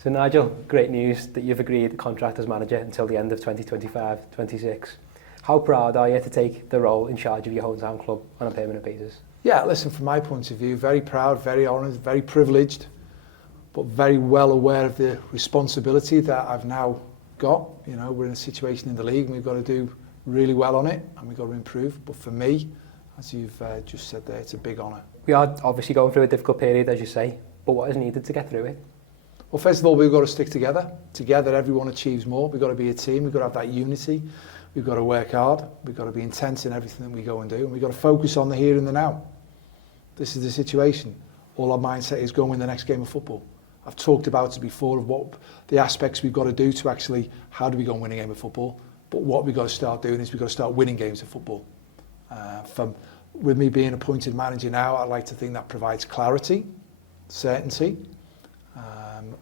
So Nigel, great news that you've agreed the contract as manager until the end of 2025-26. How proud are you to take the role in charge of your hometown club on a permanent basis? Yeah, listen, from my point of view, very proud, very honoured, very privileged, but very well aware of the responsibility that I've now got. You know, we're in a situation in the league and we've got to do really well on it and we've got to improve. But for me, as you've just said there, it's a big honour. We are obviously going through a difficult period, as you say, but what is needed to get through it? Well, first of all, we've got to stick together. Together, everyone achieves more. We've got to be a team. We've got to have that unity. We've got to work hard. We've got to be intense in everything that we go and do. And we've got to focus on the here and the now. This is the situation. All our mindset is go and win the next game of football. I've talked about it before of what the aspects we've got to do to actually, how do we go and win a game of football? But what we've got to start doing is we've got to start winning games of football. With me being appointed manager now, I like to think that provides clarity, certainty,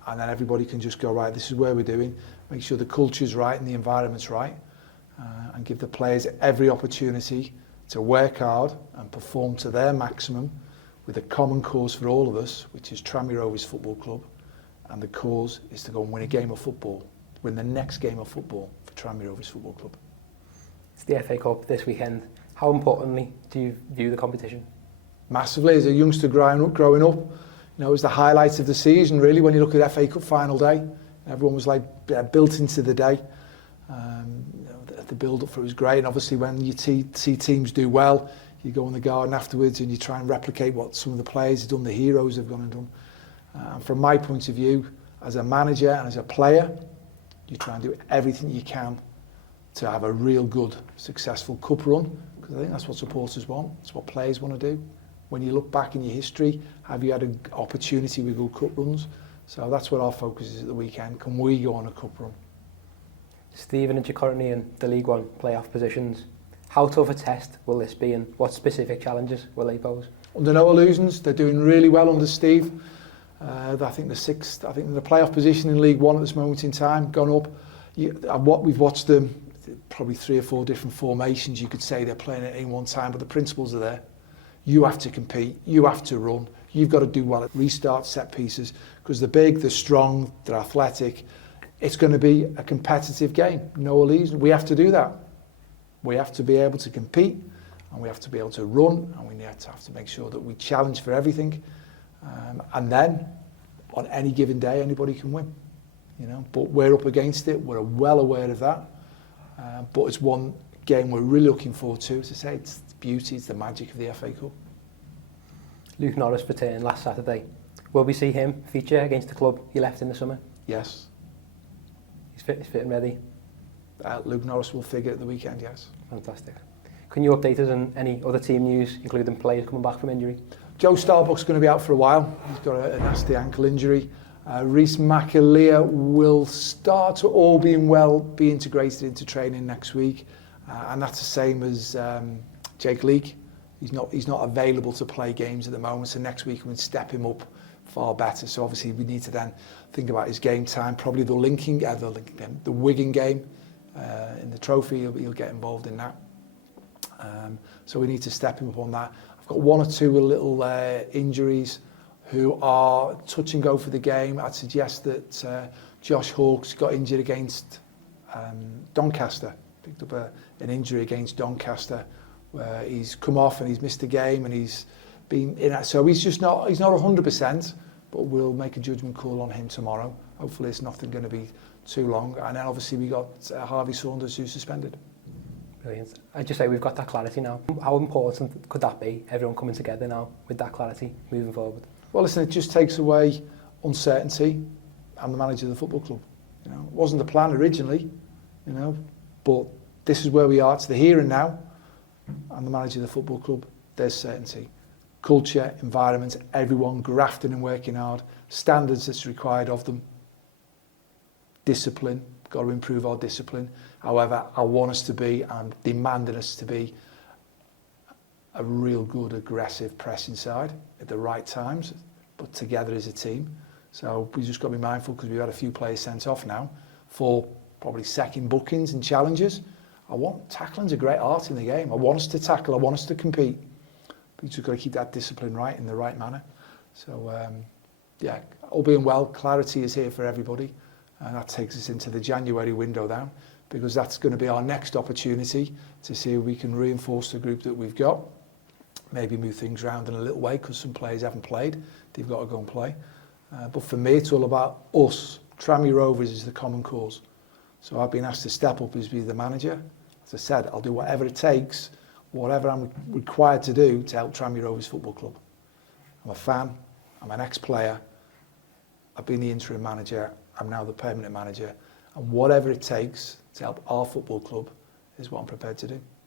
and then everybody can just go, right, this is where we're doing, make sure the culture's right and the environment's right, and give the players every opportunity to work hard and perform to their maximum with a common cause for all of us, which is Tranmere Rovers Football Club, and the cause is to go and win a game of football, win the next game of football for Tranmere Rovers Football Club. It's the FA Cup this weekend. How importantly do you view the competition? Massively. As a youngster growing up, you know, it was the highlights of the season, really, when you look at FA Cup final day. Everyone was like built into the day. You know, the build-up for it was great, and obviously when you see teams do well, you go in the garden afterwards and you try and replicate what some of the players have done, the heroes have gone and done. And from my point of view, as a manager and as a player, you try and do everything you can to have a real good, successful cup run, because I think that's what supporters want, it's what players want to do. When you look back in your history, have you had an opportunity with good cup runs? So that's what our focus is at the weekend. Can we go on a cup run? Stevenage are currently in the League One playoff positions. How tough a test will this be, and what specific challenges will they pose? Under no illusions, they're doing really well under Steve. I think the sixth, I think the playoff position in League One at this moment in time, gone up. What we've watched them, probably 3 or 4 different formations you could say they're playing at any one time, but the principles are there. You have to compete, you have to run, you've got to do well at restart, set pieces, because they're big, they're strong, they're athletic. It's going to be a competitive game, no illusion. We have to do that. We have to be able to compete, and we have to be able to run, and we have to make sure that we challenge for everything. And then, on any given day, anybody can win. You know, but we're up against it. We're well aware of that. But it's one game we're really looking forward to. As I say, it's the beauty, it's the magic of the FA Cup. Luke Norris returned last Saturday. Will we see him feature against the club he left in the summer? Yes. He's fit and ready? Luke Norris will figure at the weekend, yes. Fantastic. Can you update us on any other team news, including players coming back from injury? Joe Starbuck's going to be out for a while. He's got a nasty ankle injury. 𝗬𝗢𝗨𝗥𝗧 will start, to all being well, be integrated into training next week. And that's the same as Jake Leake. He's not available to play games at the moment, so next week we would step him up far better. So obviously we need to then think about his game time, probably the Wigan game in the trophy. He'll get involved in that. So we need to step him up on that. I've got 1 or 2 little injuries who are touch and go for the game. I'd suggest that Josh Hawkes got injured against Doncaster, picked up an injury against Doncaster. He's come off and he's missed a game and he's been in. So he's not 100%, but we'll make a judgment call on him tomorrow. Hopefully it's nothing going to be too long. And then obviously we got Harvey Saunders, who's suspended. Brilliant. I'd just say we've got that clarity now. How important could that be, everyone coming together now with that clarity moving forward? Well, listen, it just takes away uncertainty. I'm the manager of the football club. You know, it wasn't the plan originally, you know, but this is where we are. It's the here and now. I'm the manager of the football club. There's certainty. Culture, environment, everyone grafting and working hard. Standards that's required of them. Discipline. Got to improve our discipline. However, I want us to be, I'm demanding us to be, a real good, aggressive press inside at the right times, but together as a team. So we just got to be mindful, because we've had a few players sent off now for probably second bookings and challenges. Tackling's a great art in the game. I want us to tackle, I want us to compete. But you've just got to keep that discipline right in the right manner. So yeah, all being well, clarity is here for everybody. And that takes us into the January window now, because that's going to be our next opportunity to see if we can reinforce the group that we've got. Maybe move things around in a little way because some players haven't played. They've got to go and play. But for me, it's all about us. Tranmere Rovers is the common cause. So I've been asked to step up as be the manager. As I said, I'll do whatever it takes, whatever I'm required to do to help Tranmere Rovers Football Club. I'm a fan. I'm an ex-player. I've been the interim manager. I'm now the permanent manager. And whatever it takes to help our football club is what I'm prepared to do.